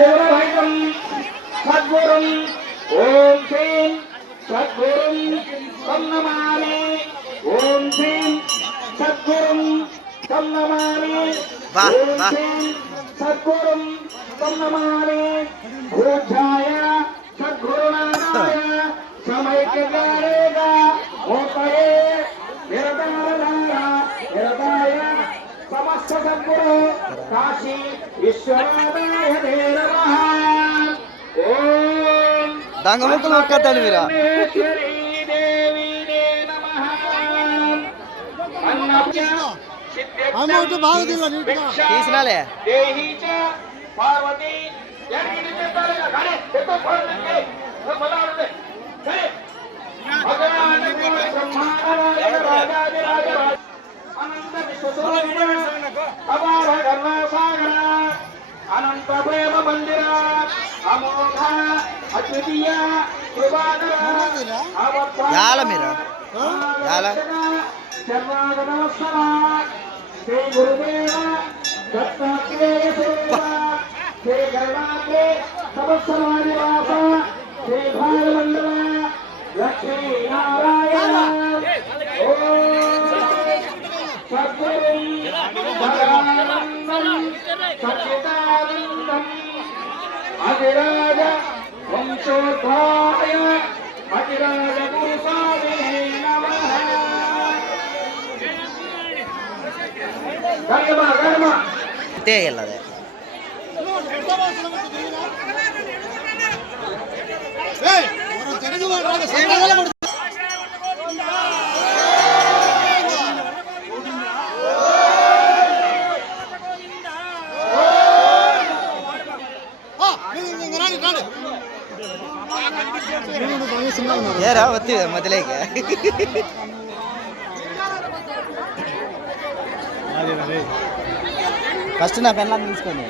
शिवभैरं सद्गुरुम् ॐ श्रीं सद्गुरुं तं नमामि। ॐ श्रीं सद्गुरुं तं नमामि। ॐ श्रीं सद्गुरुं तं नमामि। సద్గురు కాశీ విశ్వనాథాయ ఓం దొంగ ముక్కలు మొక్కతాడు మీరు అమౌంట్ బాగా తిన్నా నీట్గా. తీసినాలే పార్వతి రాజాది రాజరాజ అనంత ప్రేమ మందిర అమోఘ అద్వితీయ కృపాకర యాల మీరు? యాల? చర్మాగనవత్సర శ్రీ గురుదేవ దత్తాత్రేయ సేవ శ్రీ గరుడాగ్రే సమత్సరాది వాస శ్రీ భారమండల లక్ష్మీ నారాయణ ఓం సద్గురుం ಅಧಿರಾಜ ವಂಶೋದ್ಧಾಯ ಅಧಿರಾಜ ಗುರುಸಾಮಿ ನಮಃ ಧರ್ಮ ಧರ್ಮ ಇಲ್ಲದೆ ಅವರು ఏరా వత్తి మధ్యలోకి ఫస్ట్ నా పెళ్ళాన్ని తీసుకోండి.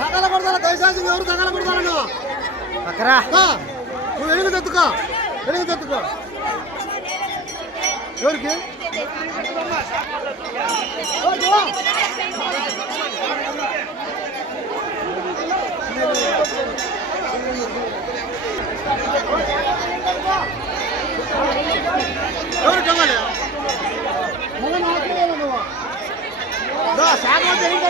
తగల కొడతారా దయచేసి ఎవరు పక్కరా. నువ్వు వెలుగు తెత్తుకో వెలుగు తెత్తుకో ఎవరికి ఓ, జవా. ఎవరు కావాలి మగ నాకే నువ్వు శాఖ తెలియదు